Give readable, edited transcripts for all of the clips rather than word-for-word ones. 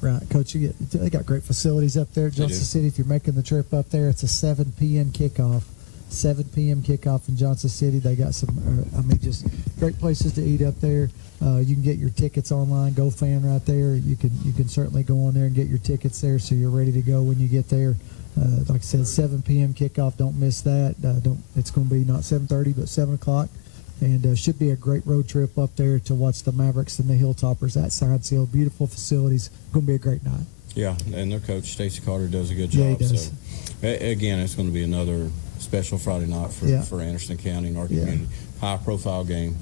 Right, Coach. They got great facilities up there at Johnson City. If you're making the trip up there, it's a 7 p.m. kickoff. 7 p.m. kickoff in Johnson City. They got some, just great places to eat up there. You can get your tickets online. GoFan right there. You can certainly go on there and get your tickets there, so you're ready to go when you get there. Like I said, 7 p.m. kickoff. Don't miss that. It's going to be not 7:30 but 7 o'clock, and should be a great road trip up there to watch the Mavericks and the Hilltoppers at Science Hill. Beautiful facilities. Going to be a great night. Yeah, and their coach Stacey Carter does a good job. Yeah, he does. So again, it's going to be another special Friday night for Anderson County and our community. High-profile game.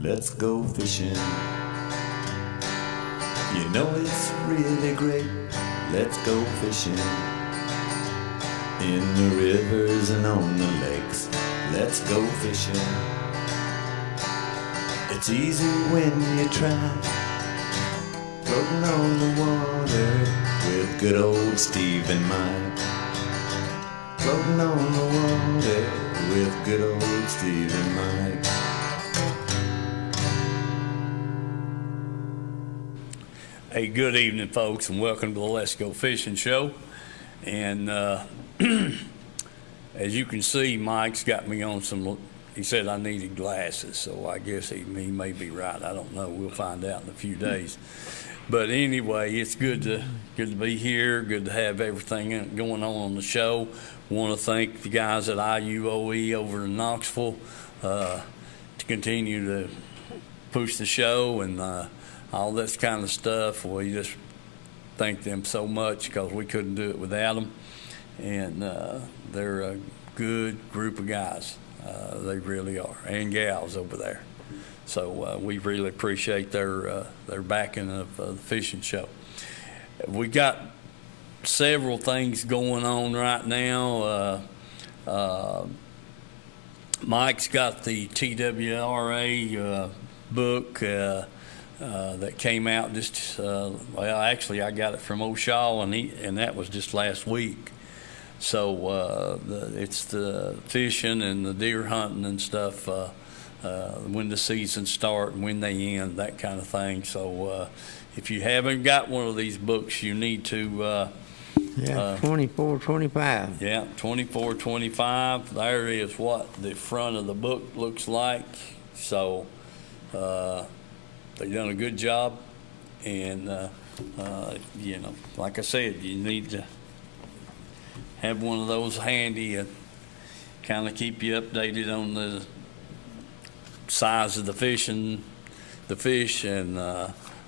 Let's go fishing. You know it's really great. Let's go fishing. In the rivers and on the lakes. Let's go fishing. It's easy when you try. Floating on the water with good old Steve and Mike. Floating on the water with good old Steve and Mike. Hey, good evening, folks, and welcome to the Let's Go Fishing Show. And as you can see, Mike's got me on some. He said I needed glasses, so I guess he may be right. I don't know. We'll find out in a few days. But anyway, it's good to be here. Good to have everything going on the show. Want to thank the guys at IUOE over in Knoxville to continue to push the show and all this kind of stuff. We just thank them so much because we couldn't do it without them. And they're a good group of guys. They really are, and gals over there. So we really appreciate their backing of the fishing show. We got several things going on right now. Mike's got the TWRA book that came out just actually I got it from O'Shaw, and that was just last week. So it's the fishing and the deer hunting and stuff. When the seasons start and when they end, that kind of thing. So if you haven't got one of these books, you need to. 2425. Yeah, 2425. There is what the front of the book looks like. So they've done a good job. And, like I said, you need to have one of those handy and kind of keep you updated on the size of the fish and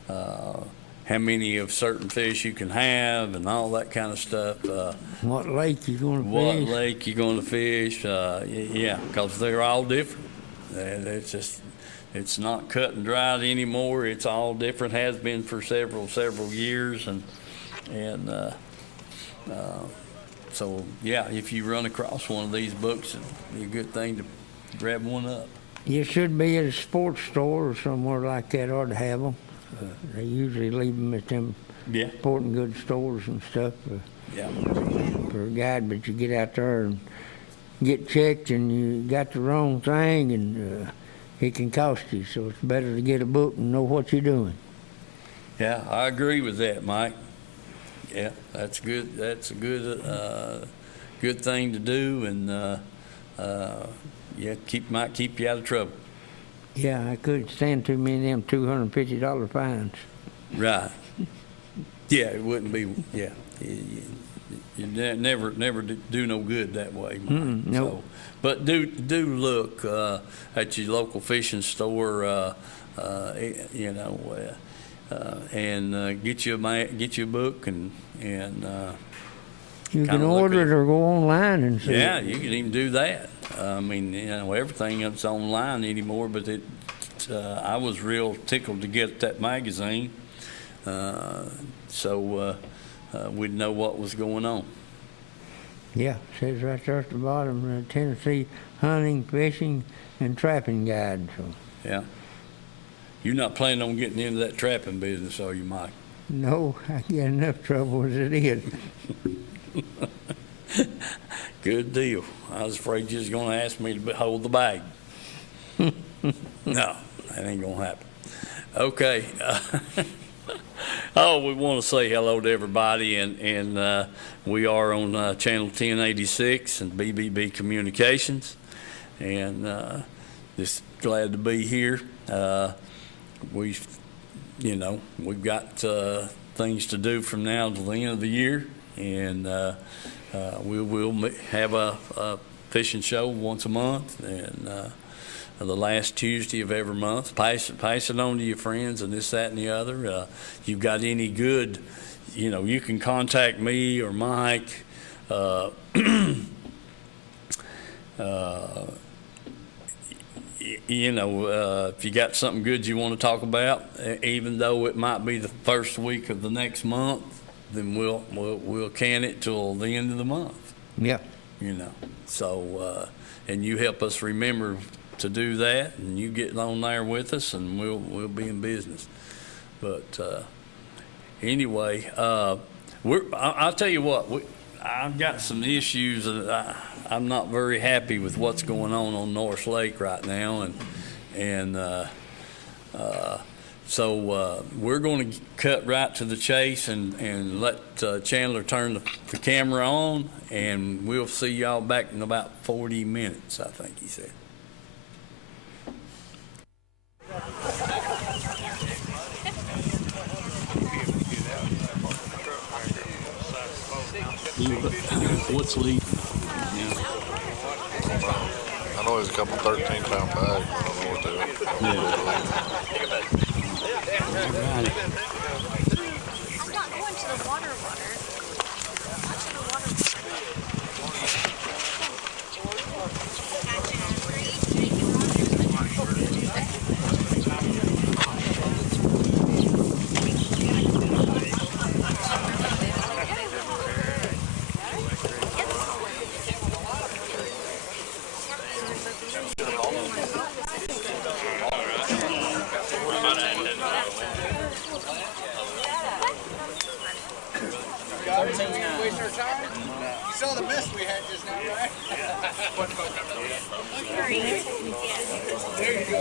how many of certain fish you can have and all that kind of stuff. What lake you going to fish? What lake you going to fish? Yeah, because they're all different. It's not cut and dried anymore. It's all different. Has been for several years, and so yeah, if you run across one of these books, it'd be a good thing to grab one up. You should be at a sports store or somewhere like that, or to have them. They usually leave them at them sporting goods stores and stuff for a guide. But you get out there and get checked, and you got the wrong thing, and it can cost you. So it's better to get a book and know what you're doing. Yeah, I agree with that, Mike. Yeah, that's good. That's a good thing to do, and might keep you out of trouble. Yeah, I couldn't stand too many of them $250 fines. Right. Yeah, it wouldn't be. Yeah, you never do no good that way. Nope. So, but do look at your local fishing store. And get you a book and you can order it or go online and see. Yeah, you can even do that. I mean, everything that's online anymore. But I was real tickled to get that magazine, so we'd know what was going on. Yeah, it says right there at the bottom, Tennessee Hunting, Fishing, and Trapping Guide. So. Yeah. You're not planning on getting into that trapping business, are you, Mike? No, I get enough trouble as it is. Good deal. I was afraid you was going to ask me to hold the bag. No, that ain't going to happen. Okay. Oh, we want to say hello to everybody, and we are on channel 1086 and BBB Communications, and just glad to be here. We've got things to do from now to the end of the year, and we will have a fishing show once a month, and the last Tuesday of every month. Pass it on to your friends and this, that, and the other. You've got any good, you can contact me or Mike. If you got something good you want to talk about, even though it might be the first week of the next month, then we'll can it till the end of the month. Yeah. So and you help us remember to do that, and you get on there with us, and we'll be in business. But anyway, I'll tell you what, I've got some issues that I'm not very happy with what's going on North Lake right now, and so we're going to cut right to the chase and let Chandler turn the camera on, and we'll see y'all back in about 40 minutes, I think he said. What's leading? I know there's a couple 13-pound bags. I don't know what they are. I'm not going to the water. You saw the mess we had just now, right? There you go.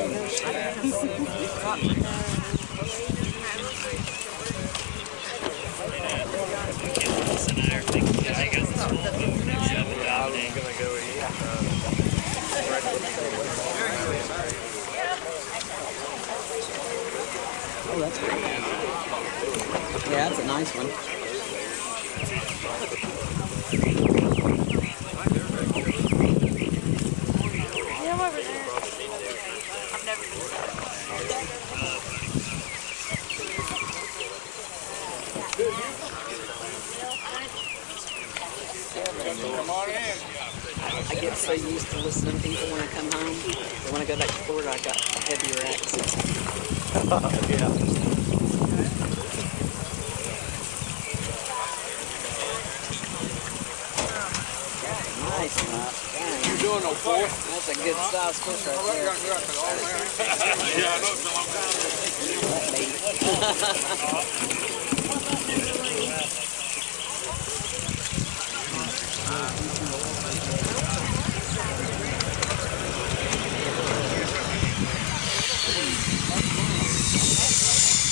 Oh, that's great. Yeah, that's a nice one. I get so used to listening to people when I come home, but when I go back to Florida, I got a heavier accent. Yeah. Nice. Dang. You doing no fourth? That's a good size fish right there. Yeah, I know it's a long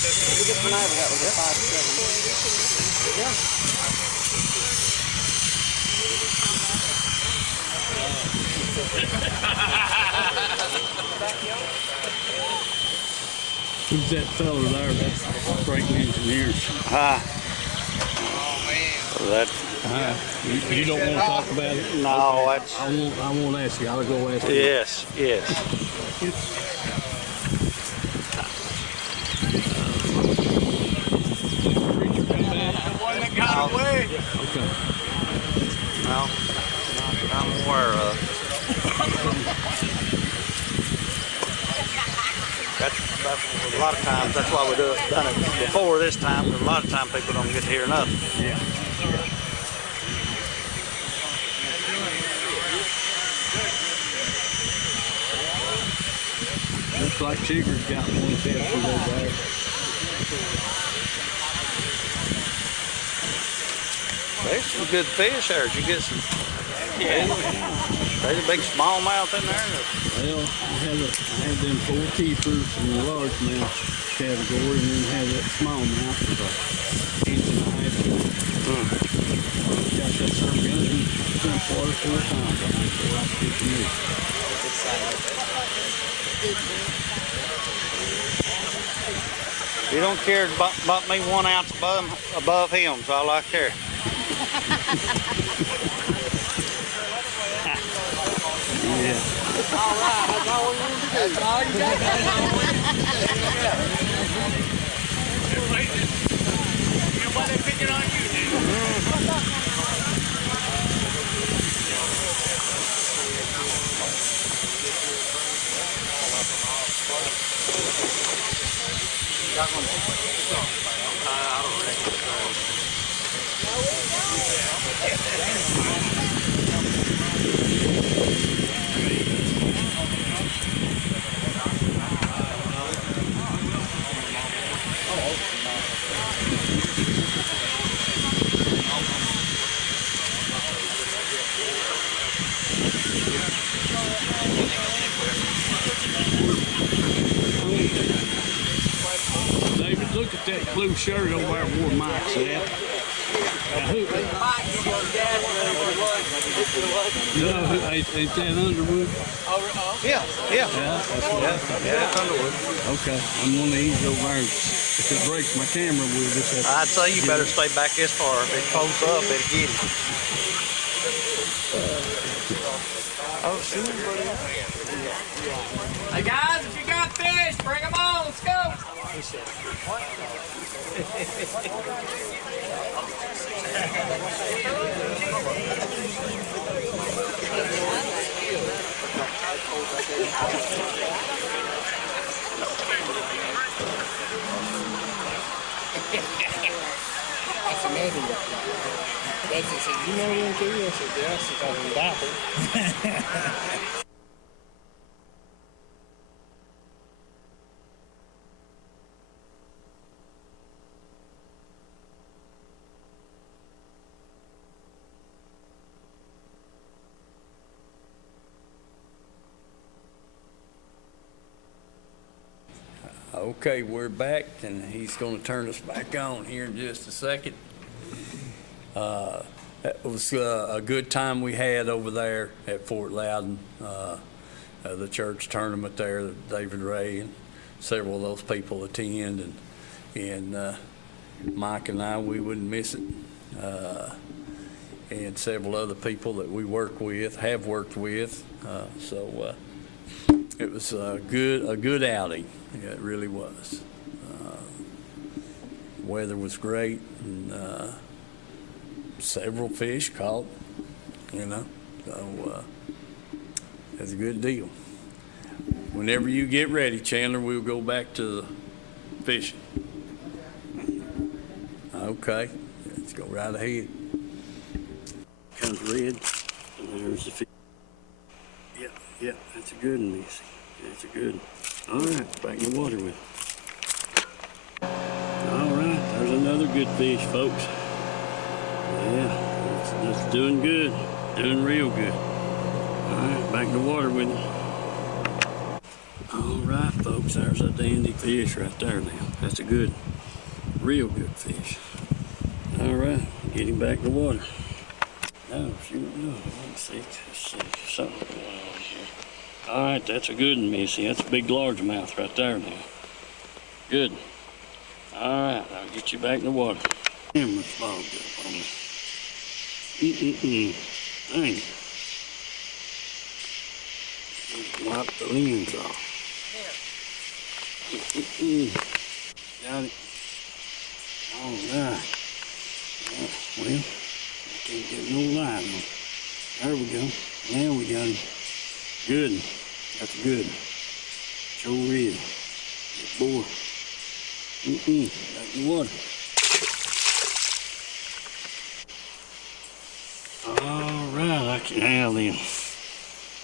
The biggest one I ever got was a 5.7. Yeah. Who's that fella there? That's Franklin Engineers. Oh man. You don't want to talk about it? No, okay. that's. I won't ask you. I'll go ask you. Yes, yes. one that got away. Okay. No, I'm aware of. That's a lot of times. That's why we done it before this time. Because a lot of times people don't get to hear nothing. Yeah. Looks like Tigger's got one fish for those there. There's some good fish there. Did you get some? Yeah. There's a big smallmouth in there. Well, I had them 4 keepers and a largemouth. category, and then have that smallmouth with a inch and a half. Got that some gun in front water 4 times. I think the last 50 years. You don't care to bump me 1 ounce above him, so all I care. Yeah. All right, that's all we want to do. That's all you got. Why they picking on you, dude? David, look at that blue shirt over there where Mike's at. Now, who? No, ain't that Underwood? Yeah. Yeah, that's what I thought. That's Underwood. Okay, I'm one of these over there. If it breaks my camera, we'll just have to... I'd say you better stay back this far. If it pulls up, it'll get you. Oh, shoot. Hey guys, if you got fish, bring them on. Let's go. That's amazing. Betsy said, you know them too? I said, yeah, she's talking diapers. Okay, we're back, and he's going to turn us back on here in just a second. That was a good time we had over there at Fort Loudon, the church tournament there that David Ray and several of those people attend, and Mike and I, we wouldn't miss it. And several other people that we work with, have worked with, so it was a good outing. Yeah, it really was. Weather was great, and several fish caught, so it's a good deal. Whenever you get ready, Chandler, we'll go back to the fishing. Okay, let's go right ahead. Comes red, and there's the fish. Yep, that's a good one, Missy. That's a good one. All right, back in the water with it. All right, there's another good fish, folks. Yeah, that's doing good, doing real good. All right, back in the water with it. All right, folks, there's a dandy fish right there now. That's a good, real good fish. All right, get him back in the water. No, shoot, no, let's see, something going on here. All right, that's a good one, Missy. That's a big largemouth right there now. Good. All right, I'll get you back in the water. Camera's fogged up on me. Dang. Wipe the lens off. Got it. All right. Well, I can't get no light on. There we go. Now we got him. Good. That's good. Sure is. Good boy. Back in the water. All right, I can have them.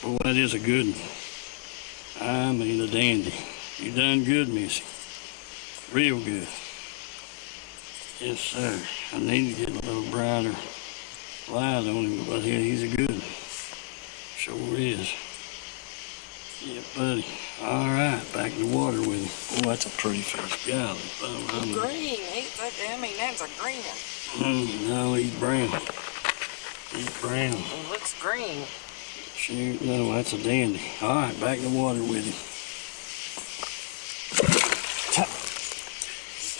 Boy, that is a good one. I mean, a dandy. You done good, Missy. Real good. Yes, sir. I need to get a little brighter light on him, but yeah, he's a good one. Sure is. Yeah, buddy. All right, back in the water with him. Oh, that's a pretty fish. Golly. Green. That's a green one. No, he's brown. He's brown. It looks green. Shoot, no, that's a dandy. All right, back in the water with him.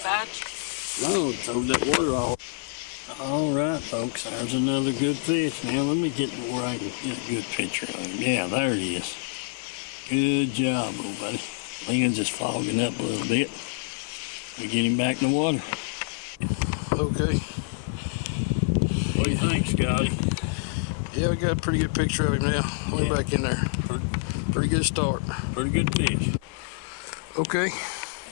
Fudge. No, throw that water off. All right, folks, there's another good fish. Now, let me get to where I can get a good picture of him. Yeah, there he is. Good job, old buddy. Leon's just fogging up a little bit. We get him back in the water. Okay. What do you think, Scotty? Yeah, we got a pretty good picture of him now. Way back in there. Pretty good start. Pretty good fish. Okay.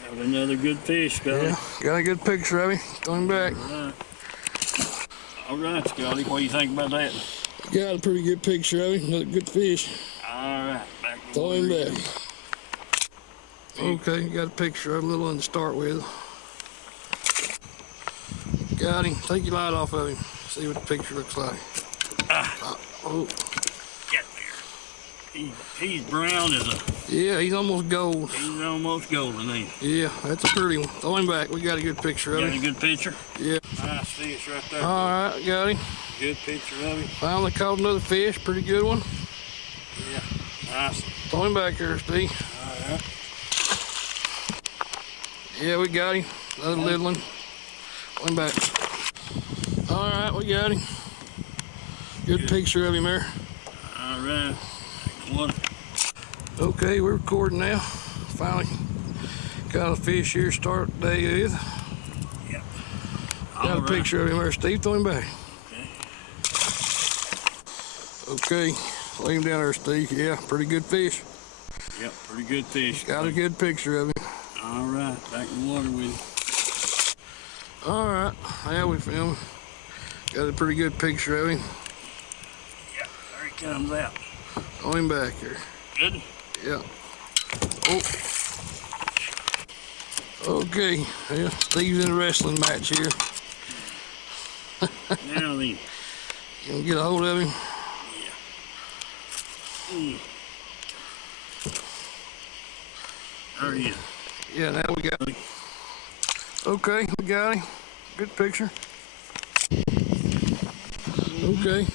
Have another good fish, Scotty. Yeah, got a good picture of him. Throw him back. All right, Scotty. What do you think about that? Got a pretty good picture of him. Another good fish. All right, back to Throw him back. Okay, got a picture of a little one to start with. Got him. Take your light off of him. See what the picture looks like. Oh. Get there. He's brown as a... Yeah, he's almost gold. He's almost golden, ain't he? Yeah, that's a pretty one. Throw him back. We got a good picture of him. Got a good picture? Yeah. Nice fish right there. All right, got him. Good picture of him. Finally caught another fish. Pretty good one. Yeah, nice. Throw him back here, Steve. All right. Yeah, we got him. Another little one. Throw him back. All right, we got him. Good picture of him there. All right. One. Okay, we're recording now. Finally got a fish here to start the day with. Yep. Got a picture of him there, Steve. Throw him back. Okay, lay him down there, Steve. Yeah, pretty good fish. Yep, pretty good fish. Got a good picture of him. All right, back in the water with him. All right, yeah, we filmed. Got a pretty good picture of him. Yeah, there he comes out. Throw him back here. Good? Yeah. Oh. Okay, yeah, Steve's in a wrestling match here. Now then. You gonna get a hold of him? There he is. Yeah, now we got him. Okay, we got him. Good picture. Okay,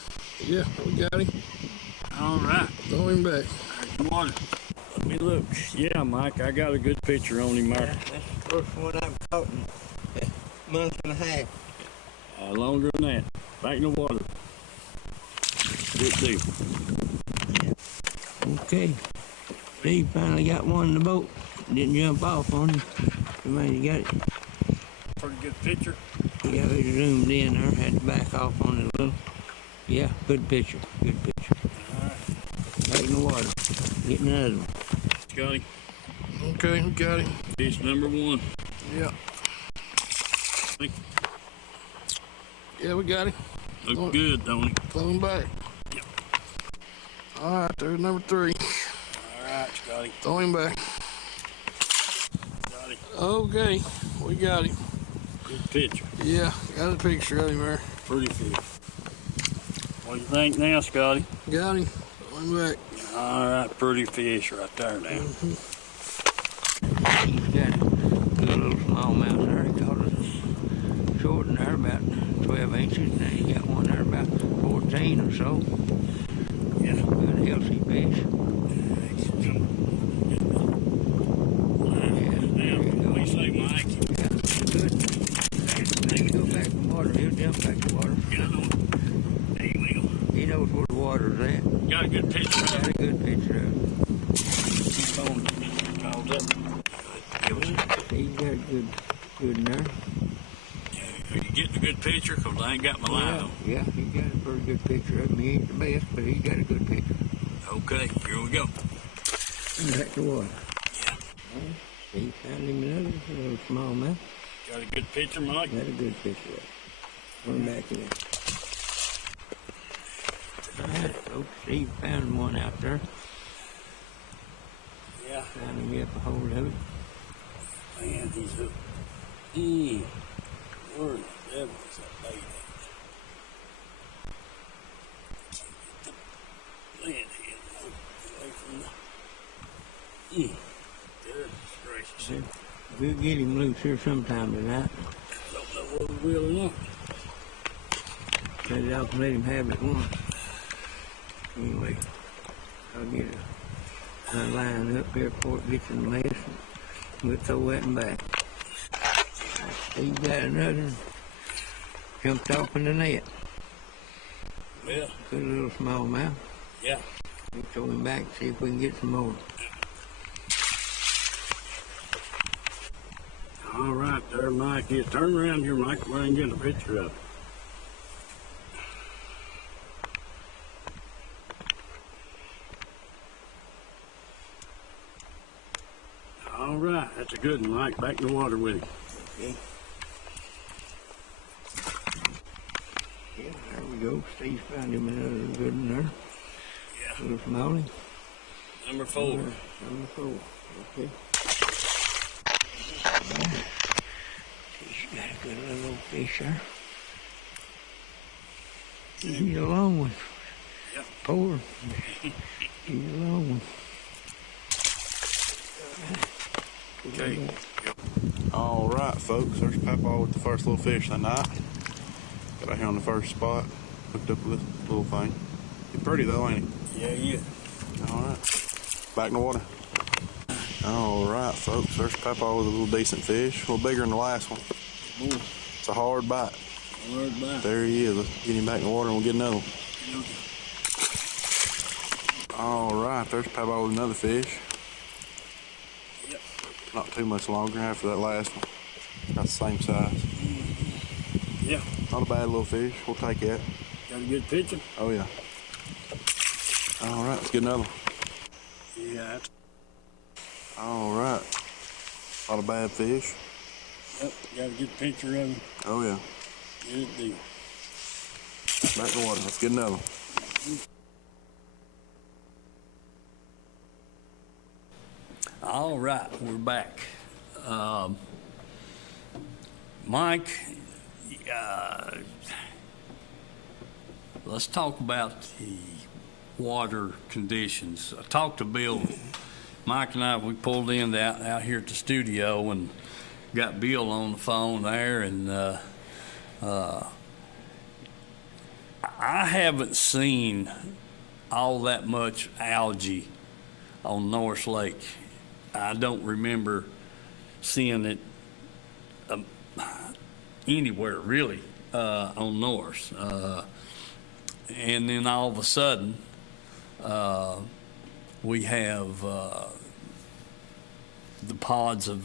yeah, we got him. All right. Throw him back. Come on. Let me look. Yeah, Mike, I got a good picture on him, Mark. Yeah, that's the first one I've caught in a month and a half. Longer than that. Back in the water. Good deal. Okay. Steve finally got one in the boat. Didn't jump off on him. Somebody got it. Pretty good picture. He got it zoomed in there. Had to back off on it a little. Yeah, good picture. Good picture. All right. Back in the water. Getting another one. Scotty. Okay, we got him. Fish number one. Yeah. Yeah, we got him. Look good, don't he? Throw him back. Yep. All right, there's number 3. All right, Scotty. Throw him back. Got him. Okay, we got him. Good picture. Yeah, got a picture of him there. Pretty fish. What do you think now, Scotty? Got him. Throw him back. All right, pretty fish right there now. He's got a little smallmouth there. He caught a short in there about 12 inches. Now he got one there about 14 or so. Yeah. Good healthy fish. Now, what do you say, Mike? Yeah, good. Let him go back in the water. He'll jump back in the water. Yeah, I know. He will. He knows where the water's at. Got a good picture. Got a good picture of it. Keep on. Called up. He's got a good in there. Are you getting a good picture? Because I ain't got my light on. Yeah, he got a pretty good picture of him. He ain't the best, but he got a good picture. Okay, here we go. Back to water. Yeah. He found him another little smallmouth. Got a good picture, Mike? Got a good picture of it. Run back in there. All right, folks, Steve found one out there. Yeah. Found him up a hold of it. Man, he's hooked. Where the devil is that bait at? Can't get the lead head away from the We'll get him loose here sometime tonight. I don't know whether we will or not. Maybe I'll let him have it once. Anyway, I'll get a line up here before it gets in the mess. And we'll throw that in back. Steve got another one. Jumped off in the net. Yeah. Good little smallmouth. Yeah. We'll throw him back and see if we can get some more. All right, there, Mike. Yeah, turn around here, Mike, where I can get a picture of it. All right, that's a good one, Mike. Back in the water with him. Okay. Yeah, there we go. Steve found him another good one there. Yeah. Little smallie. Number 4. Number 4. Okay. He's got a good little fish there. He's a long one. Yep. Poor. He's a long one. Okay. All right, folks. There's Papa with the first little fish of the night. Got out here on the first spot. Hooked up with this little thing. He's pretty though, ain't he? Yeah, yeah. All right. Back in the water. All right, folks. There's Papa with a little decent fish. A little bigger than the last one. Ooh. It's a hard bite. Hard bite. There he is. Let's get him back in the water and we'll get another one. All right. There's Papa with another fish. Yep. Not too much longer after that last one. About the same size. Yeah. Not a bad little fish. We'll take that. Got a good picture? Oh, yeah. All right. Let's get another one. Yeah. All right. Not a bad fish. Yep. Got a good picture of him. Oh, yeah. Good deal. Back in the water. Let's get another one. All right, we're back. Mike, let's talk about the water conditions. I talked to Bill. Mike and I, we pulled in out here at the studio and got Bill on the phone there, and I haven't seen all that much algae on Norris Lake. I don't remember seeing it anywhere really on Norris. And then all of a sudden, we have the pods of,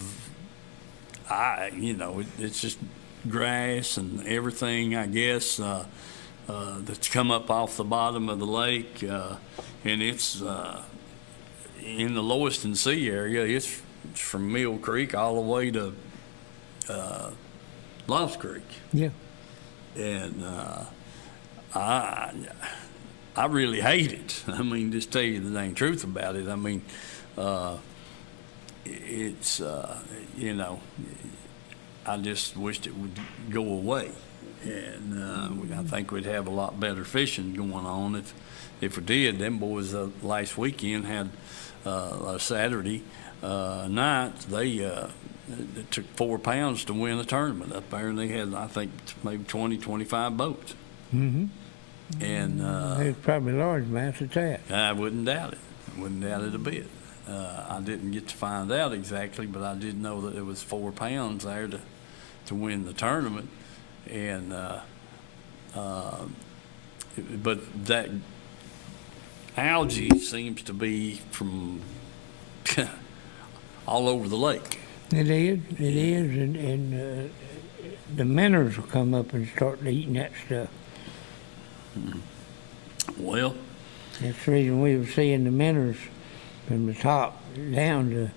it's just grass and everything, I guess, that's come up off the bottom of the lake, and it's in the Lewiston Sea area. It's from Mill Creek all the way to Lost Creek. Yeah. And I really hate it. I mean, just tell you the dang truth about it. I mean, it's I just wished it would go away, and I think we'd have a lot better fishing going on if we did. Them boys last weekend had a Saturday night. They took 4 pounds to win the tournament up there, and they had, I think, maybe 20, 25 boats. Mm-hmm. And there's probably largemouth at that. I wouldn't doubt it. Wouldn't doubt it a bit. I didn't get to find out exactly, but I did know that it was 4 pounds there to win the tournament. And but that algae seems to be from all over the lake. It is, and the minnows will come up and start eating that stuff. Well, that's the reason we were seeing the minnows from the top down to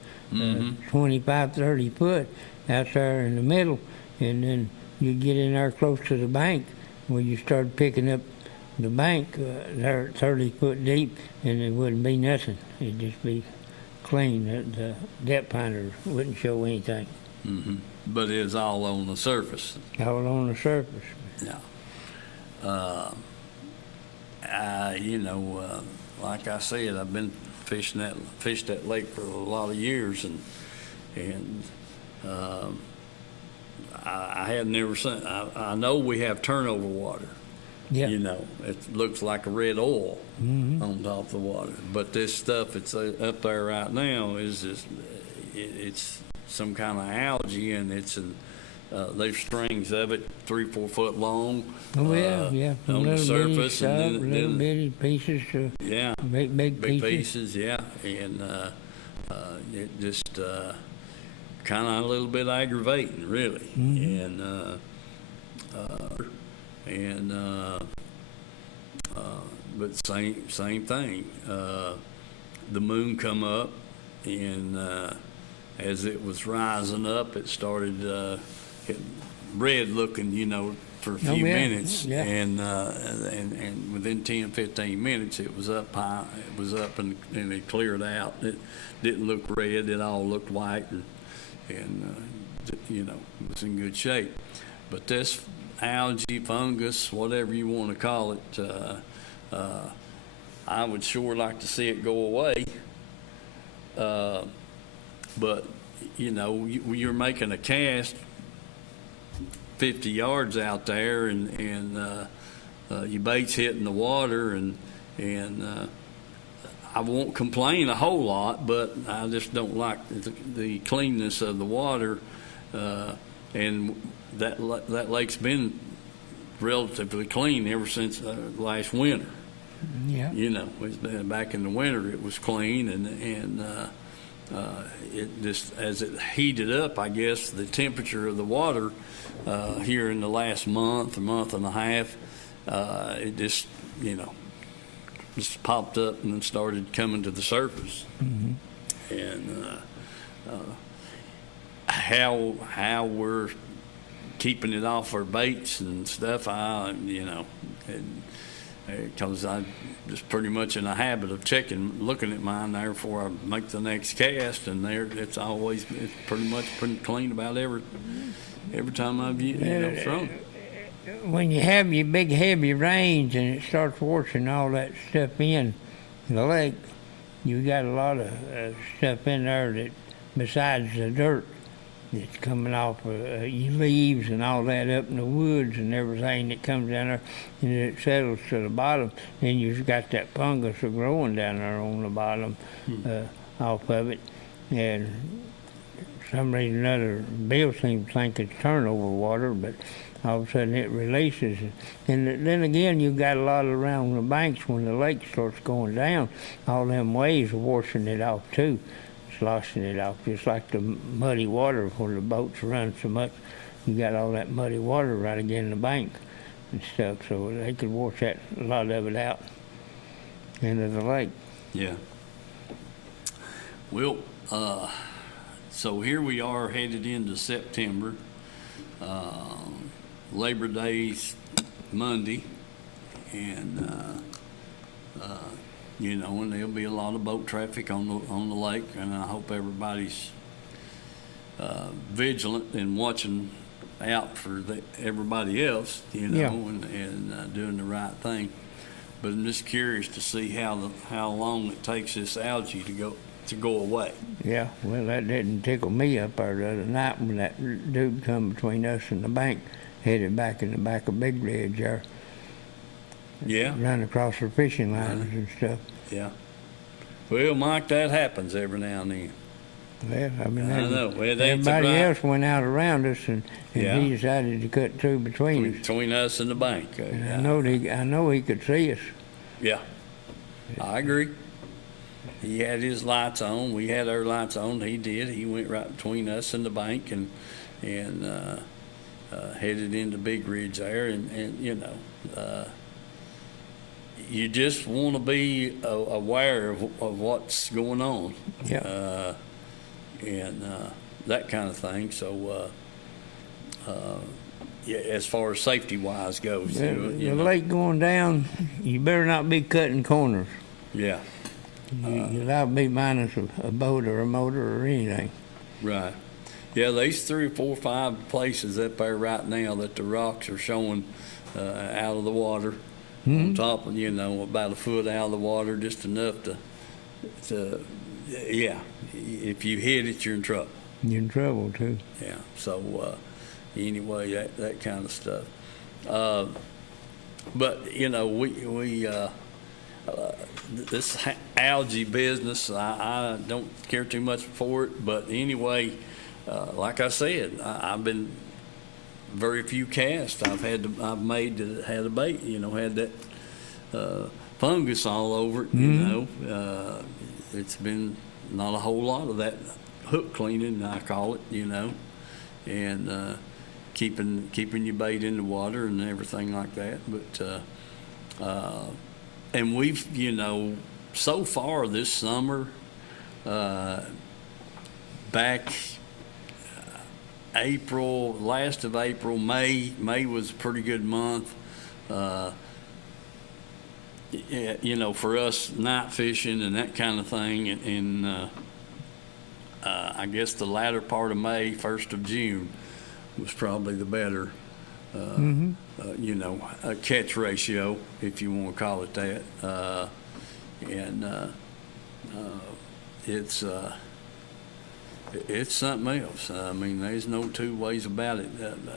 25, 30 foot out there in the middle, and then you get in there close to the bank where you start picking up the bank there 30 foot deep, and it wouldn't be nothing. It'd just be clean. The depth finders wouldn't show anything. Mm-hmm. But it's all on the surface. All on the surface. Yeah. Like I said, I've been fished that lake for a lot of years, and I had never seen. I know we have turnover water. Yeah. You know, it looks like a red oil on top of the water. But this stuff that's up there right now is just, it's some kind of algae, and it's there's strings of it 3-4 foot long. Oh yeah. On the surface, and little bitty pieces to big pieces. Yeah, and it just kind of a little bit aggravating, really. But same thing. The moon come up, and as it was rising up, it started red looking, you know, for a few minutes, and within 10-15 minutes, it was up high. It was up, and it cleared out. It didn't look red. It all looked white, and you know, it was in good shape. But this algae, fungus, whatever you want to call it, I would sure like to see it go away. But you know, you're making a cast 50 yards out there, and your bait's hitting the water, and I won't complain a whole lot, but I just don't like the cleanness of the water, and that lake's been relatively clean ever since last winter. Yeah. You know, it's been back in the winter, it was clean, and it just, as it heated up, I guess the temperature of the water here in the last month and a half, it just, you know, just popped up and then started coming to the surface. And how we're keeping it off our baits and stuff, you know, because I'm just pretty much in a habit of looking at mine there before I make the next cast, and it's pretty much pretty clean about every time I've thrown it. When you have your big heavy rains and it starts washing all that stuff in the lake, you got a lot of stuff in there that, besides the dirt that's coming off your leaves and all that up in the woods and everything that comes down there, and it settles to the bottom. Then you've got that fungus growing down there on the bottom off of it. And for some reason or another, Bill seems to think it's turnover water, but all of a sudden it releases. And then again, you've got a lot around the banks when the lake starts going down. All them waves are washing it off too, sloshing it off, just like the muddy water when the boats run so much. You got all that muddy water right again in the bank and stuff, so they could wash a lot of it out into the lake. Yeah. Well, so here we are headed into September. Labor Day's Monday, and you know, and there'll be a lot of boat traffic on the lake, and I hope everybody's vigilant and watching out for everybody else, you know, and doing the right thing. But I'm just curious to see how long it takes this algae to go away. Yeah, well, that didn't tickle me up there the other night when that dude come between us and the bank, headed back in the back of Big Ridge there. Yeah. Run across the fishing lines and stuff. Yeah. Well, Mike, that happens every now and then. Well, I mean, I know. Well, everybody else went out around us, and he decided to cut through between us. Between us and the bank. I know he could see us. Yeah. I agree. He had his lights on. We had our lights on. He did. He went right between us and the bank, and headed into Big Ridge there, and you know, you just want to be aware of what's going on. Yeah. And that kind of thing. So, yeah, as far as safety-wise goes. The lake going down, you better not be cutting corners. Yeah. You're allowed to be minus a boat or a motor or anything. Right. Yeah, there's 3 or 4 or 5 places up there right now that the rocks are showing out of the water. On top of, you know, about a foot out of the water, just enough to yeah, if you hit it, you're in trouble. You're in trouble too. Yeah. So anyway, that kind of stuff. But you know, we this algae business, I don't care too much for it. But anyway, like I said, I've been very few casts I've made that had a bait. You know, had that fungus all over it. You know, it's been not a whole lot of that hook cleaning, I call it. You know, and keeping your bait in the water and everything like that. But and we've, you know, so far this summer, back April, last of April, May was a pretty good month. You know, for us night fishing and that kind of thing, and I guess the latter part of May, 1st of June was probably the better, you know, catch ratio, if you want to call it that. And it's something else. I mean, there's no two ways about it.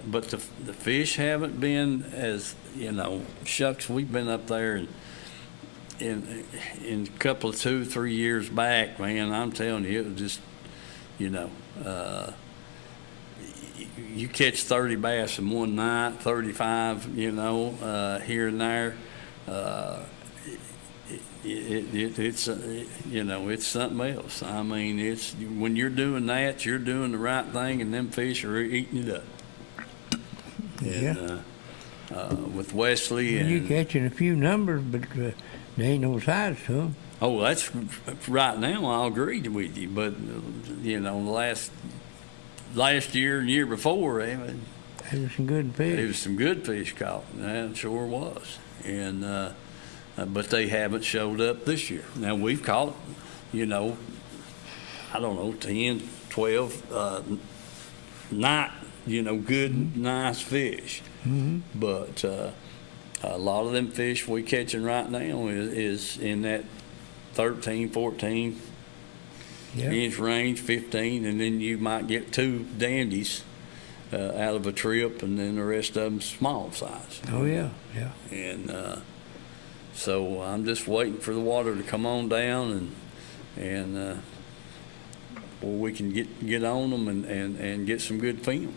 But the fish haven't been as, you know, shucks, we've been up there in a couple of 2-3 years back, man, I'm telling you, it was just, you know, you catch 30 bass in one night, 35, you know, here and there. It's you know, it's something else. I mean, it's when you're doing that, you're doing the right thing, and them fish are eating it up. And, with Wesley and you catching a few numbers, but there ain't no size to them. Oh, that's right now. I'll agree with you, but you know, last year and year before, there was some good fish. There was some good fish caught. That sure was, and but they haven't showed up this year. Now we've caught, you know, I don't know, 10, 12, not, you know, good, nice fish, but a lot of them fish we catching right now is in that 13, 14 inch range, 15, and then you might get 2 dandies out of a trip, and then the rest of them small size. Oh yeah, And so I'm just waiting for the water to come on down, and before we can get on them and get some good film.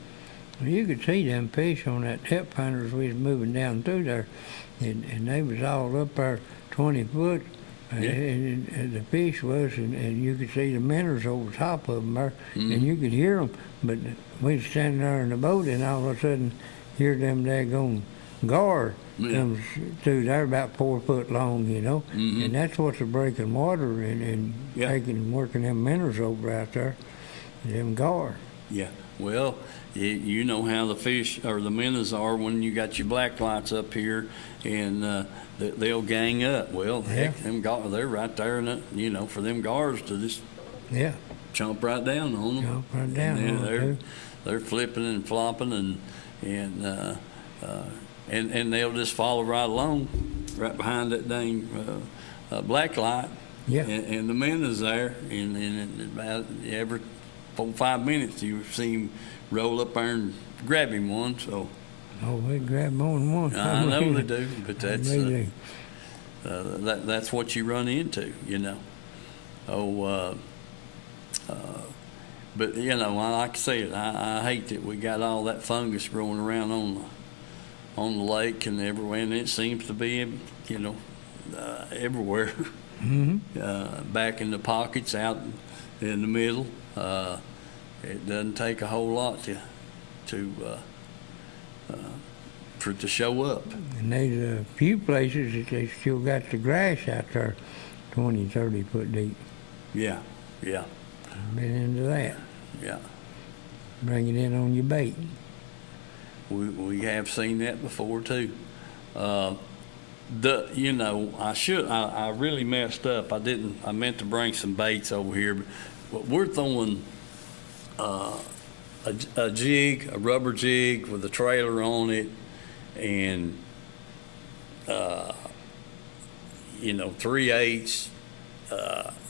Well, you could see them fish on that depth finders we was moving down through there, and they was all up there 20 foot. And the fish was, and you could see the minnows over top of them there, and you could hear them. But we was standing there in the boat, and all of a sudden, hear them daggone gar comes through there about 4 foot long, you know, and that's what's a breaking water and working them minnows over out there, them gar. Yeah, well, you know how the fish or the minnows are when you got your black lights up here, and they'll gang up. Well, heck, them they're right there, and you know, for them gars to just chomp right down on them. Chomp right down on them. They're flipping and flopping, and they'll just follow right along, right behind that dang black light. Yeah. And the minnows there, and about every 4 or 5 minutes you see him roll up there and grab him one. So. Oh, they grab more than one. I know they do, but that's what you run into, you know. But you know, like I said, I hate that we got all that fungus growing around on the lake and everywhere, and it seems to be, you know, everywhere. Back in the pockets, out in the middle. It doesn't take a whole lot for it to show up. And there's a few places that they still got the grass out there 20, 30 foot deep. Yeah. I've been into that. Yeah. Bring it in on your bait. We have seen that before too. You know, I really messed up. I meant to bring some baits over here, but we're throwing a jig, a rubber jig with a trailer on it, and you know, 3/8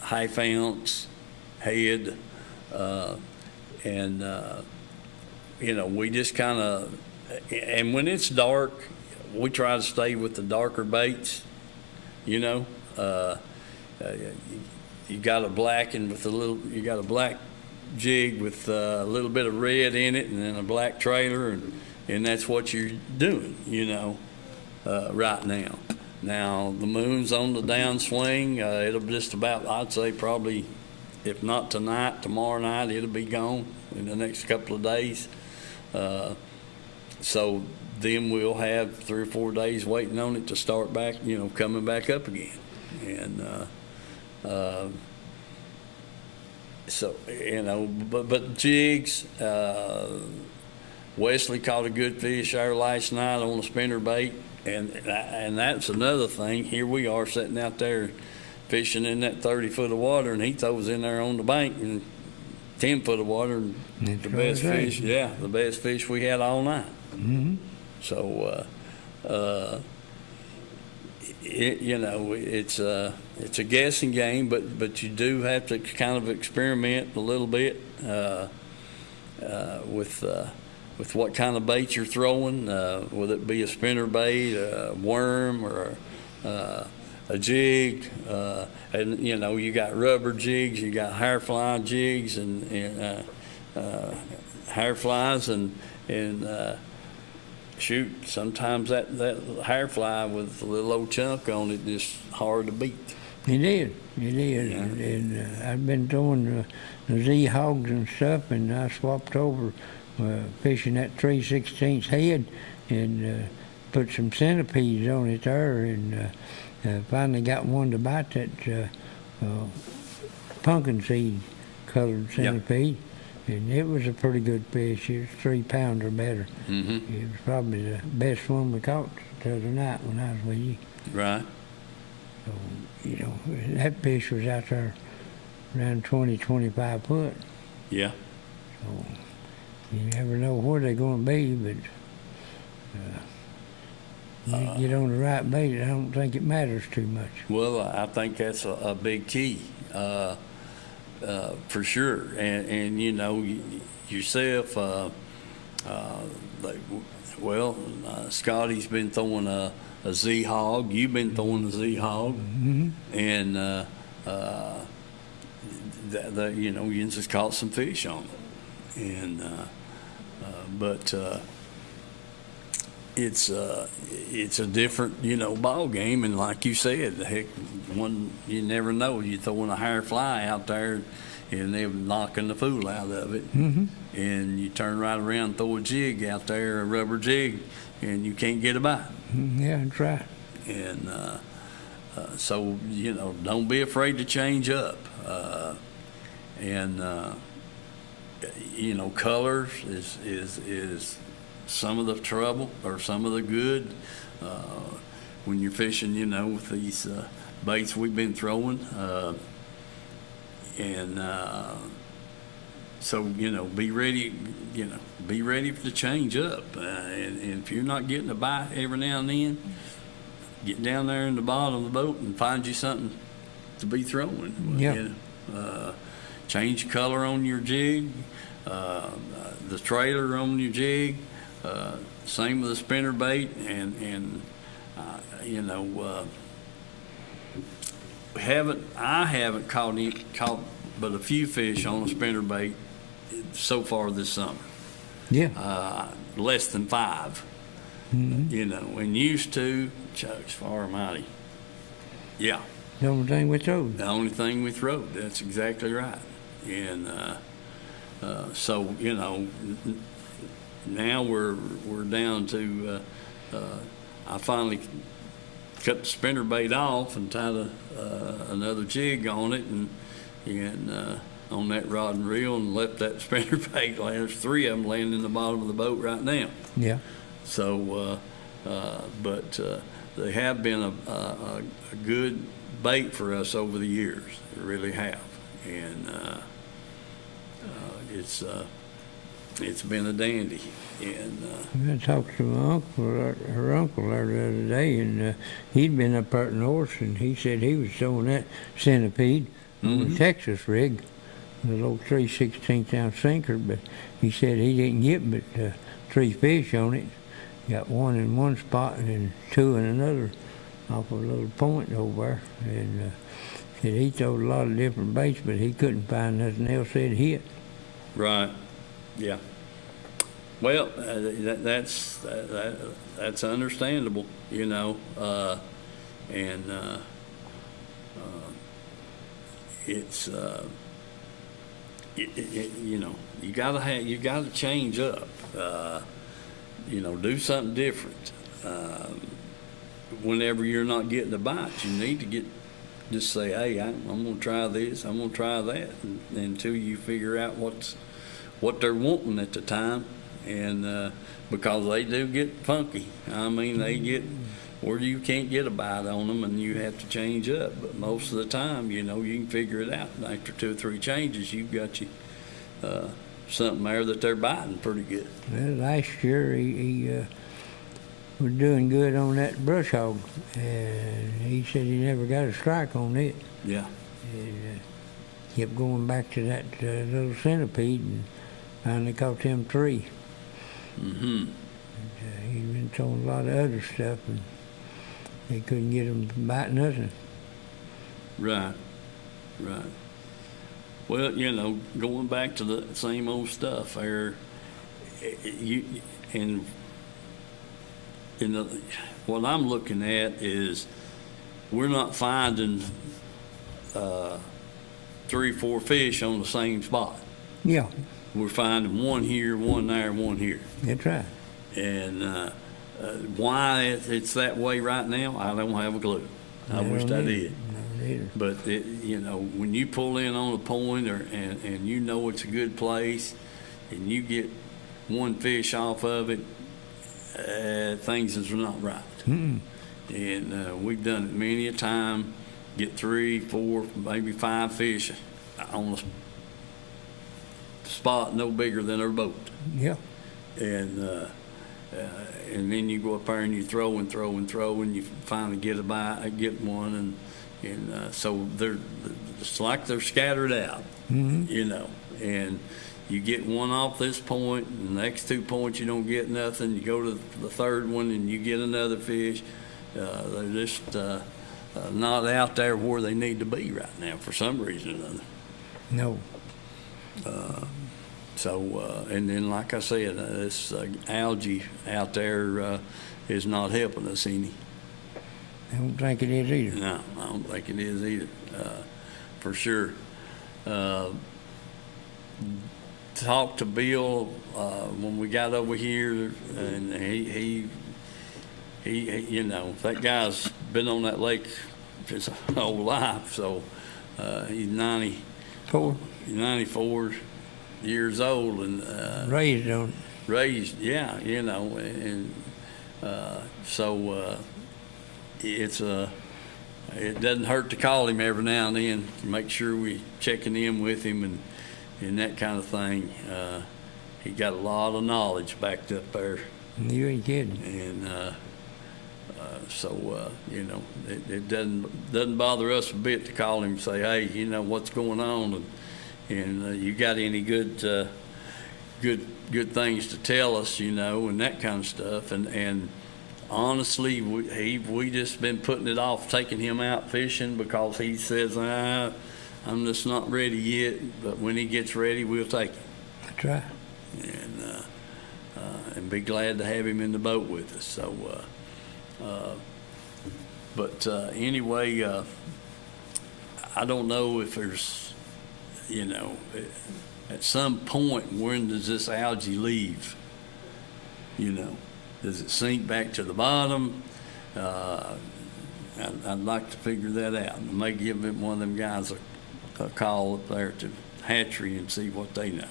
half ounce head, and we just kind of, and when it's dark, we try to stay with the darker baits. You got a black and with you got a black jig with a little bit of red in it, and then a black trailer, and that's what you're doing, right now. Now, the moon's on the downswing. It'll just about, I'd say probably, if not tonight, tomorrow night, it'll be gone in the next couple of days. So then we'll have 3 or 4 days waiting on it to start back, coming back up again. And so, but jigs, Wesley caught a good fish there last night on a spinner bait. And that's another thing. Here we are sitting out there fishing in that 30 foot of water, and he throws in there on the bank and 10 foot of water, and the best fish. Yeah, the best fish we had all night. Mm-hmm. So, it's a guessing game, but you do have to kind of experiment a little bit with what kind of bait you're throwing, whether it be a spinner bait, a worm, or a jig. And you got rubber jigs, you got hair fly jigs, and hair flies, and shoot, sometimes that hair fly with a little old chunk on it is hard to beat. It is. Yeah. And I've been throwing the Z hogs and stuff, and I swapped over fishing that 3/16 head, and put some centipedes on it there, and finally got one to bite that pumpkin seed colored centipede. And it was a pretty good fish. It was 3 pounds or better. Mm-hmm. It was probably the best one we caught the other night when I was with you. Right. So, that fish was out there around 20, 25 foot. Yeah. So, you never know where they're going to be, but you get on the right bait, I don't think it matters too much. Well, I think that's a big key. For sure, and yourself. Scotty's been throwing a Z hog. You've been throwing a Z hog, Mm-hmm. and you just caught some fish on it, and but it's a different ball game, and like you said, heck, one you never know. You throwing a hair fly out there, and they're knocking the fool out of it, Mm-hmm. and you turn right around and throw a jig out there, a rubber jig, and you can't get a bite. Yeah, that's right. And so don't be afraid to change up, and colors is some of the trouble or some of the good when you're fishing, with these baits we've been throwing. So, be ready, be ready to change up. And if you're not getting a bite every now and then, get down there in the bottom of the boat and find you something to be throwing. Yeah. Change color on your jig, the trailer on your jig. Same with the spinner bait, and I haven't caught but a few fish on a spinner bait so far this summer. Yeah. Less than 5. Mm-hmm. And used to, chucks far mighty. Yeah. The only thing we throw. The only thing we throw. That's exactly right. And so now we're down to. I finally cut the spinner bait off and tied another jig on it, and on that rod and reel, and left that spinner bait. There's 3 of them laying in the bottom of the boat right now. Yeah. So, but they have been a good bait for us over the years. They really have, and it's been a dandy. And I talked to my uncle, her uncle there the other day, and he'd been up there north, and he said he was throwing that centipede on a Texas rig a little 3/16 ounce sinker, but he said he didn't get but 3 fish on it. Got 1 in one spot and then 2 in another off a little point over there. And said he throwed a lot of different baits, but he couldn't find nothing else that hit. Right. Yeah. Well, that's understandable, you know, and it's you know, you gotta change up, you know, do something different. Whenever you're not getting the bites, you need to just say, hey, I'm gonna try this, I'm gonna try that, until you figure out what they're wanting at the time. And because they do get funky. I mean, they get where you can't get a bite on them and you have to change up. But most of the time, you know, you can figure it out. After 2 or 3 changes, you've got something there that they're biting pretty good. Well, last year he was doing good on that brush hog, and he said he never got a strike on it. Yeah. And kept going back to that little centipede and finally caught them 3. Mm-hmm. He'd been throwing a lot of other stuff, and he couldn't get them to bite nothing. Right. Well, you know, going back to the same old stuff there, what I'm looking at is we're not finding 3 or 4 fish on the same spot. Yeah. We're finding 1 here, 1 there, 1 here. That's right. And why it's that way right now, I don't have a clue. I wish I did. But you know, when you pull in on a point, and you know it's a good place, and you get 1 fish off of it, things is not right. Mm-mm. And we've done it many a time. Get 3, 4, maybe 5 fish on the spot no bigger than our boat. Yeah. And then you go up there and you throw, and you finally get one, and so it's like they're scattered out, mm-hmm. you know, and you get one off this point, and the next 2 points you don't get nothing. You go to the 3rd one and you get another fish. They're just not out there where they need to be right now for some reason or another. No. And then, like I said, this algae out there is not helping us any. I don't think it is either. No, I don't think it is either, for sure. Talked to Bill when we got over here, and he you know, that guy's been on that lake his whole life, so he's 94 years old, and raised on it. Raised, yeah, you know, and so it doesn't hurt to call him every now and then to make sure we checking in with him and that kind of thing. He got a lot of knowledge backed up there. You ain't kidding. And so you know, it doesn't bother us a bit to call him and say, hey, you know, what's going on, and you got any good things to tell us, you know, and that kind of stuff. And honestly, we just been putting it off, taking him out fishing, because he says, I'm just not ready yet, but when he gets ready, we'll take him. That's right. And be glad to have him in the boat with us. So, anyway, I don't know if there's, you know, at some point, when does this algae leave? You know, does it sink back to the bottom? I'd like to figure that out. I may give one of them guys a call up there to hatchery and see what they know.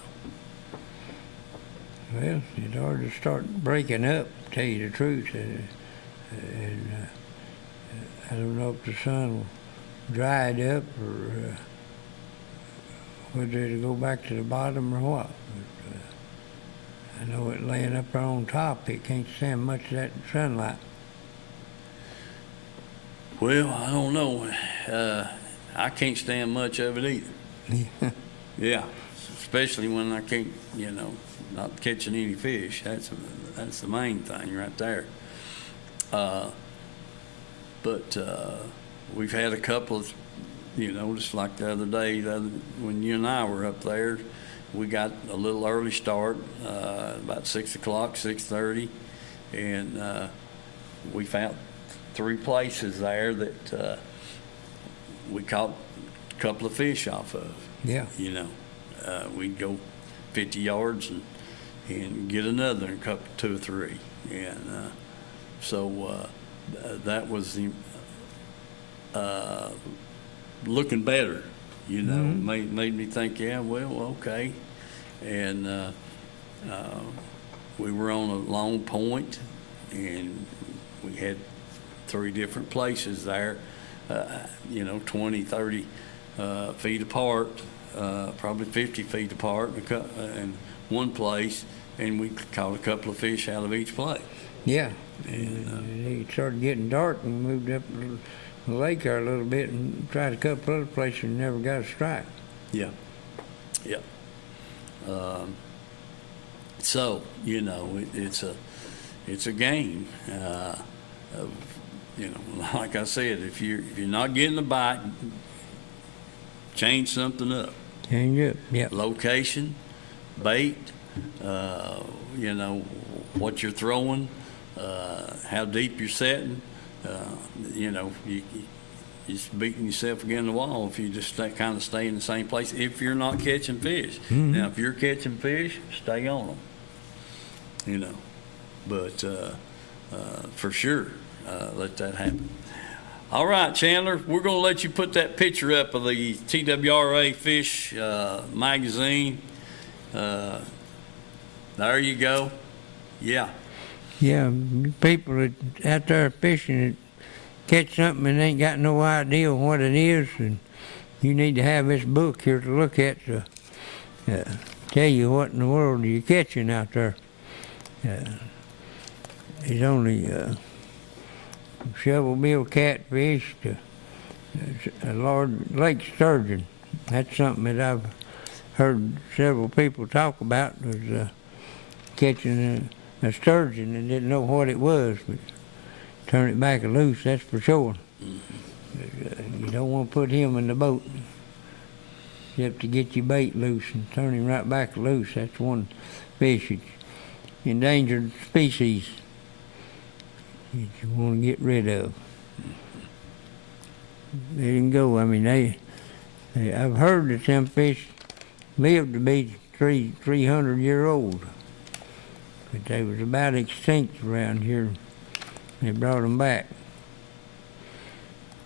Well, it's hard to start breaking up, to tell you the truth. I don't know if the sun will dry it up or whether it'll go back to the bottom or what. But, I know it laying up there on top, it can't stand much of that sunlight. Well, I don't know. I can't stand much of it either. Yeah, especially when I can't, not catching any fish. That's the main thing right there. But we've had a couple of, just like the other day, when you and I were up there, we got a little early start, about 6 o'clock, 6:30, and we found 3 places there that we caught a couple of fish off of. Yeah. We'd go 50 yards and get another, a couple, 2 or 3, and so that was looking better. Made me think, yeah, well, okay. And we were on a long point, and we had 3 different places there, 20, 30 feet apart, probably 50 feet apart in one place, and we caught a couple of fish out of each place. Yeah. And it started getting dark and moved up the lake there a little bit and tried a couple other places and never got a strike. Yeah. So, it's a game. Like I said, if you're not getting a bite, change something up. Change up, yeah. Location, bait, what you're throwing, how deep you're setting. You're just beating yourself against the wall if you just kind of stay in the same place if you're not catching fish. Mm-hmm. Now, if you're catching fish, stay on them. But for sure, let that happen. All right, Chandler, we're going to let you put that picture up of the TWRA Fish magazine. There you go. Yeah. Yeah, people that out there fishing that catch something and ain't got no idea what it is, and you need to have this book here to look at to tell you what in the world you're catching out there. It's only shovel-bill catfish to a large lake sturgeon. That's something that I've heard several people talk about, was catching a sturgeon and didn't know what it was, but turn it back loose, that's for sure. You don't want to put him in the boat. You have to get your bait loose and turn him right back loose. That's one fish, it's endangered species that you want to get rid of. Let him go. I mean, I've heard that some fish live to be 300-year-old, but they was about extinct around here. They brought them back.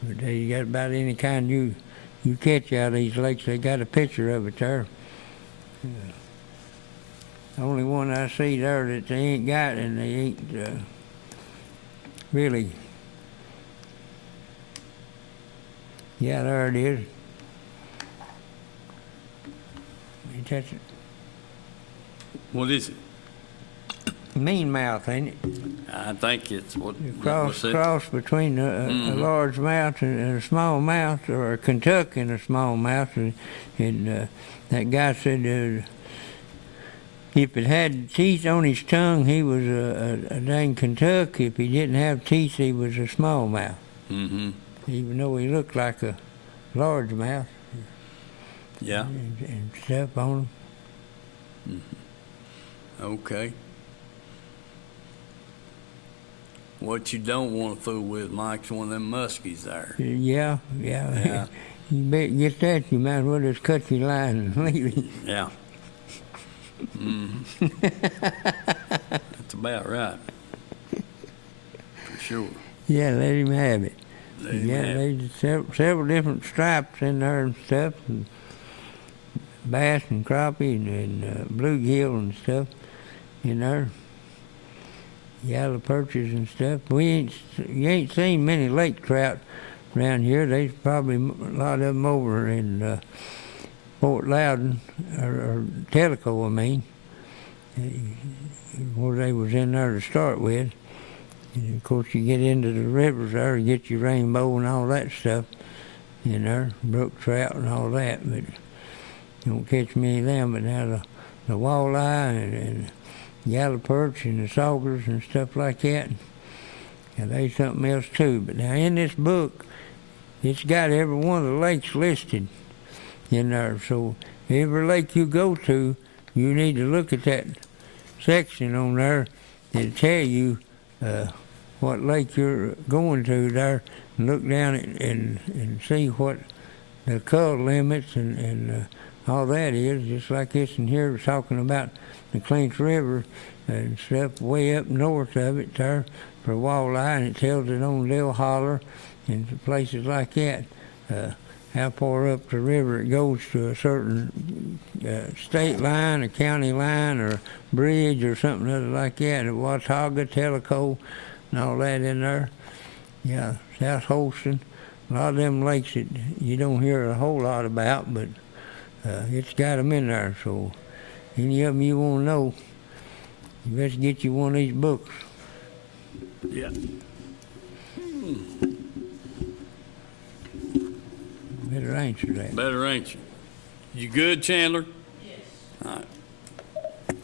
But they got about any kind you catch out of these lakes. They got a picture of it there. The only one I see there that they ain't got, and they ain't really. Yeah, there it is. You touch it. What is it? Mean mouth, ain't it? I think it's what. Cross between a large mouth and a small mouth, or a Kentucky and a small mouth. And that guy said if it had teeth on his tongue, he was a dang Kentucky. If he didn't have teeth, he was a small mouth. Mm-hmm. Even though he looked like a large mouth. Yeah. And stuff on him. Mm-hmm. Okay. What you don't want to fool with, Mike's one of them muskies there. Yeah. You better get that, you might as well just cut your line and leave it. Yeah. Mm-hmm. That's about right. For sure. Yeah, let him have it. Let him have it. There's several different stripes in there and stuff, and bass and crappie and bluegill and stuff in there. Yellow perches and stuff. You ain't seen many lake trout around here. There's probably a lot of them over in Fort Loudon, or Tellico, I mean, where they was in there to start with. And of course, you get into the rivers there and get your rainbow and all that stuff in there, brook trout and all that. But don't catch many of them, but now the walleye and yellow perch and the saugers and stuff like that, and they something else too. But now in this book, it's got every one of the lakes listed in there. So every lake you go to, you need to look at that section on there and tell you what lake you're going to there, and look down and see what the cull limits and all that is. Just like this in here, talking about the Clinch River and stuff way up north of it there for walleye, and it tells it on Little Holler and places like that. How far up the river it goes to a certain state line, a county line, or a bridge or something other like that. And Watauga, Tellico, and all that in there. Yeah, South Holston. A lot of them lakes that you don't hear a whole lot about, but it's got them in there. So any of them you want to know, you best get you one of these books. Yeah. Better answer that. Better answer. You good, Chandler? Yes. All right.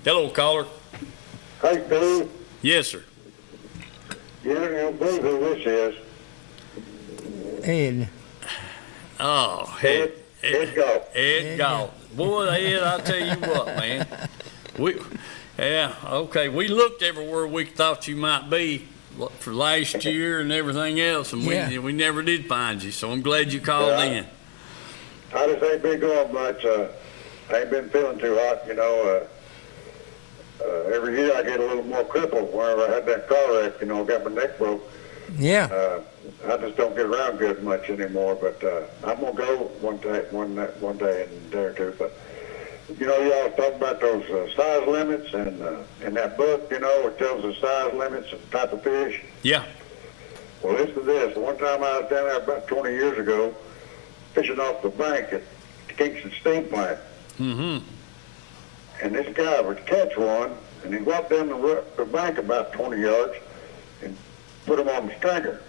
Hello, caller. Hey, Steve. Yes, sir. You don't believe who this is. Ed. Oh, Ed Golf. Ed Golf. Boy, Ed, I tell you what, man. Okay. We looked everywhere we thought you might be for last year and everything else, and we never did find you. So I'm glad you called in. I just ain't been going much. I ain't been feeling too hot, you know. Every year I get a little more crippled whenever I had that car wreck, you know, got my neck broke. Yeah. I just don't get around good much anymore, but I'm gonna go one day in a day or two. But you know, y'all talk about those size limits, and in that book, you know, it tells the size limits and type of fish. Yeah. Well, listen to this. One time I was down there about 20 years ago, fishing off the bank at the Kingston Steam Plant. Mm-hmm. And this guy would catch one, and he'd walk down the bank about 20 yards and put him on the stringer.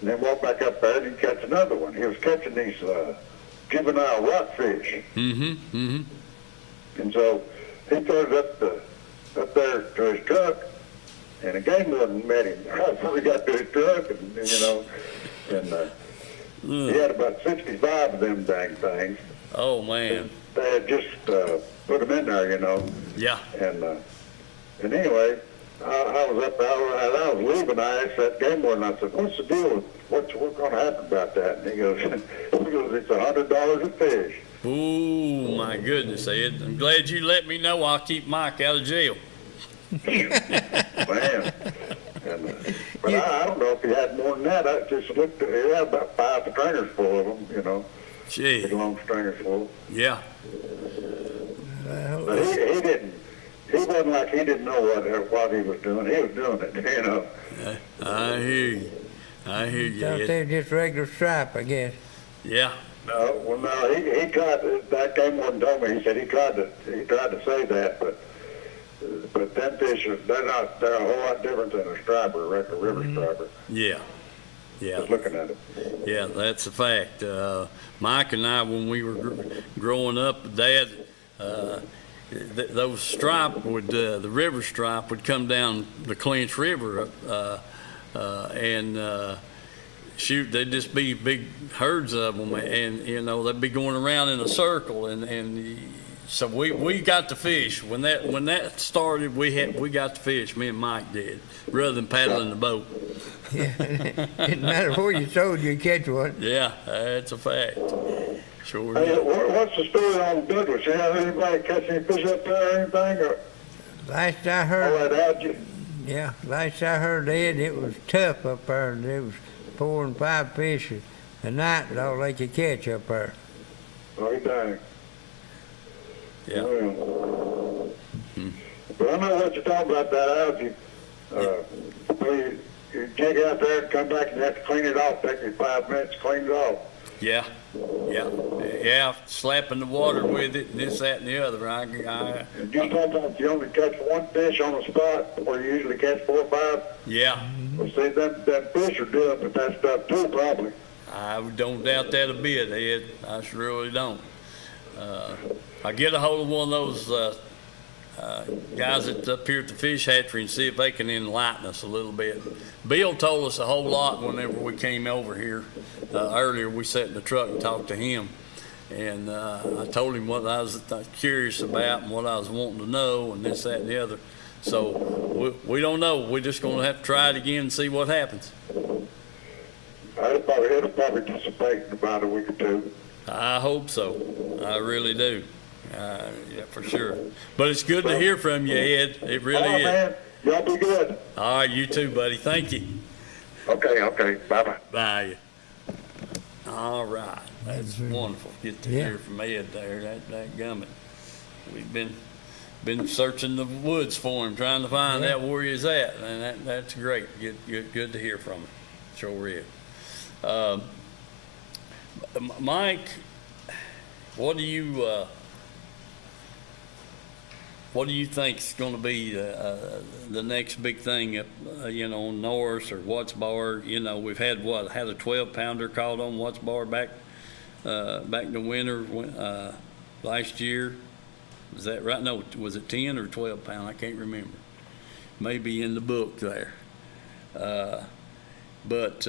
And then walk back up there and he'd catch another one. He was catching these juvenile rockfish. Mm-hmm. Mm-hmm. And so he throws up there to his truck, and a game warden met him right before he got to his truck, and you know, and he had about 65 of them dang things. Oh, man. They had just put them in there, you know. Yeah. And anyway, I was up there, as I was leaving, I asked that game warden, I said, what's the deal with what's going to happen about that? And he goes, it's $100 a fish. Ooh, my goodness, Ed. I'm glad you let me know. I'll keep Mike out of jail. Man. But I don't know if he had more than that. I just looked at it. He had about 5 stringers full of them, you know. Gee. Big long stringers full. Yeah. But he didn't. He wasn't like he didn't know what he was doing. He was doing it, you know. I hear you. I hear you. Thought they were just regular stripe, I guess. Yeah. No, well, no, he tried to, that game warden told me, he said he tried to say that, but them fish, they're a whole lot different than a striper, a river striper. Yeah. Yeah. Just looking at it. Yeah, that's a fact. Mike and I, when we were growing up, Dad, those stripe would, the river stripe would come down the Clinch River, and shoot, they'd just be big herds of them, and you know they'd be going around in a circle, and so we got to fish when that started. We got to fish. Me and Mike did, rather than paddling the boat. Yeah, didn't matter where you sold, you'd catch one. Yeah, that's a fact. Sure. Hey, what's the story on Douglas? You have anybody catch any fish up there or anything? Or last I heard, all that algae? Yeah, last I heard, Ed, it was tough up there. There was 4 and 5 fish a night, and all they could catch up there. Oh, dang. Yeah. Well, but I know what you're talking about, that algae. You dig out there and come back and you have to clean it off. Take you 5 minutes to clean it off. Yeah. Yeah, slapping the water with it, and this, that, and the other. Just sometimes you only catch one fish on a spot where you usually catch 4 or 5. Yeah. Well, see, them fish are doing with that stuff too, probably. I don't doubt that a bit, Ed. I really don't. I get a hold of one of those guys that's up here at the fish hatchery and see if they can enlighten us a little bit. Bill told us a whole lot whenever we came over here. Earlier, we sat in the truck and talked to him. And I told him what I was curious about and what I was wanting to know and this, that, and the other. So we don't know. We're just going to have to try it again and see what happens. It'll probably dissipate in about a week or two. I hope so. I really do. Yeah, for sure. But it's good to hear from you, Ed. It really is. Man. Y'all be good. All right, you too, buddy. Thank you. Okay. Bye-bye. Bye. All right. That's wonderful. Get to hear from Ed there. That gummit. We've been searching the woods for him, trying to find out where he's at, and that's great. Good to hear from him. Sure is. Mike, what do you think is going to be the next big thing up, on Norris or Watts Bar? We've had a 12-pounder caught on Watts Bar back in the winter last year. Is that right? No, was it 10 or 12 pound? I can't remember. Maybe in the book there. But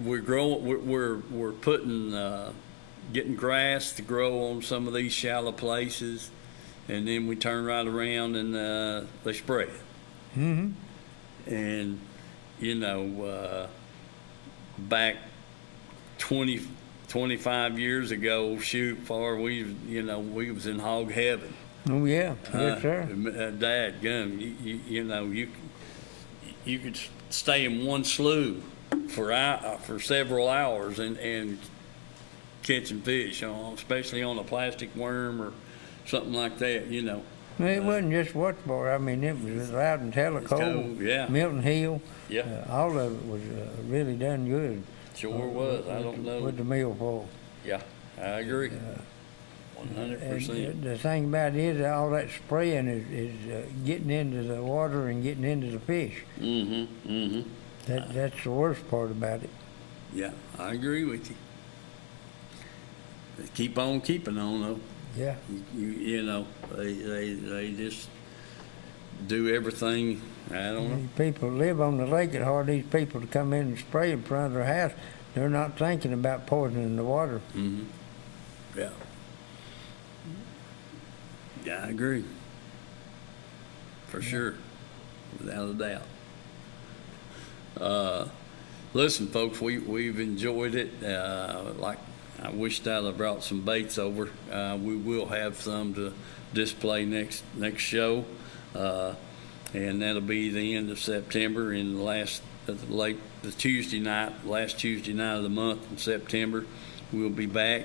we're growing. We're putting getting grass to grow on some of these shallow places, and then we turn right around and they spray it. Mm-hmm. And back 25 years ago, we was in hog heaven. Oh yeah, yes sir. Dadgum, you could stay in one slough for several hours and catching fish, especially on a plastic worm or something like that. It wasn't just Watts Bar. I mean, it was Loudon Tellico, Milton Hill. Yeah. All of it was really done good. Sure was. I don't know. With the milfoil. Yeah, I agree. 100%. The thing about it is all that spraying is getting into the water and getting into the fish. Mm-hmm. Mm-hmm. That's the worst part about it. Yeah, I agree with you. They keep on keeping on, though. Yeah. They just do everything. I don't know. People live on the lake. It's hard these people to come in and spray in front of their house. They're not thinking about poisoning the water. Mm-hmm. Yeah. Yeah, I agree. For sure. Without a doubt. Listen, folks, we've enjoyed it. I wished I'd have brought some baits over. We will have some to display next show. And that'll be the end of September and last Tuesday night of the month in September. We'll be back.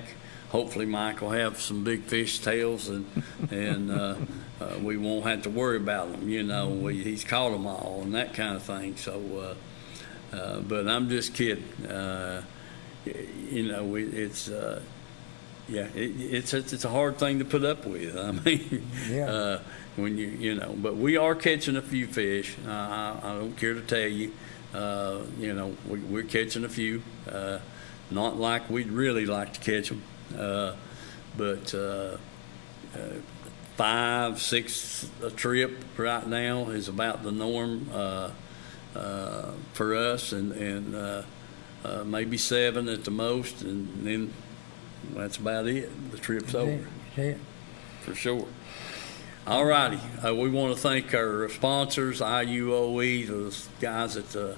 Hopefully Mike will have some big fish tails and we won't have to worry about them. He's caught them all and that kind of thing. So, but I'm just kidding. It's a hard thing to put up with. I mean, yeah. When but we are catching a few fish. I don't care to tell you. We're catching a few. Not like we'd really like to catch them, but 5, 6 a trip right now is about the norm for us, and maybe 7 at the most, and then that's about it. The trip's over. For sure. All righty. We want to thank our sponsors, IUOE, the guys at the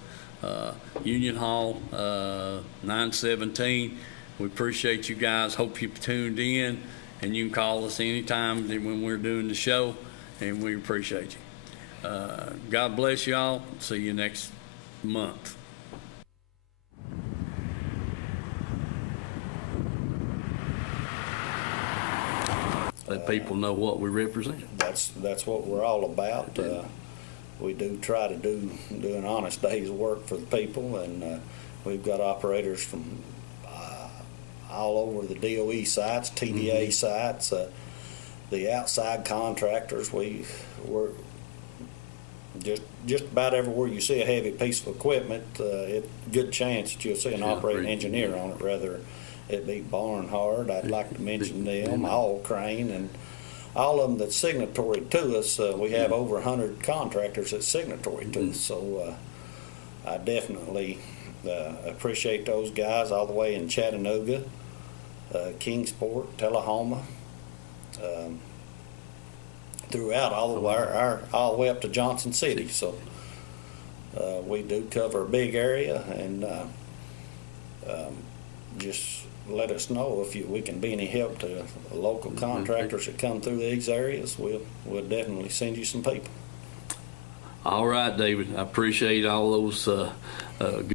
Union Hall 917. We appreciate you guys. Hope you tuned in, and you can call us anytime when we're doing the show, and we appreciate you. God bless y'all. See you next month. Let people know what we represent. That's what we're all about. We do try to do an honest day's work for the people, and we've got operators from all over the DOE sites, TDA sites, the outside contractors. We're just about everywhere you see a heavy piece of equipment, good chance that you'll see an operating engineer on it, whether it'd be Barnhart. I'd like to mention them, All Crane, and all of them that's signatory to us. We have over 100 contractors that's signatory to us, so I definitely appreciate those guys all the way in Chattanooga, Kingsport, Tullahoma, throughout all the way up to Johnson City. So we do cover a big area, and just let us know if we can be any help to local contractors that come through these areas. We'll definitely send you some people. All right, David. I appreciate all those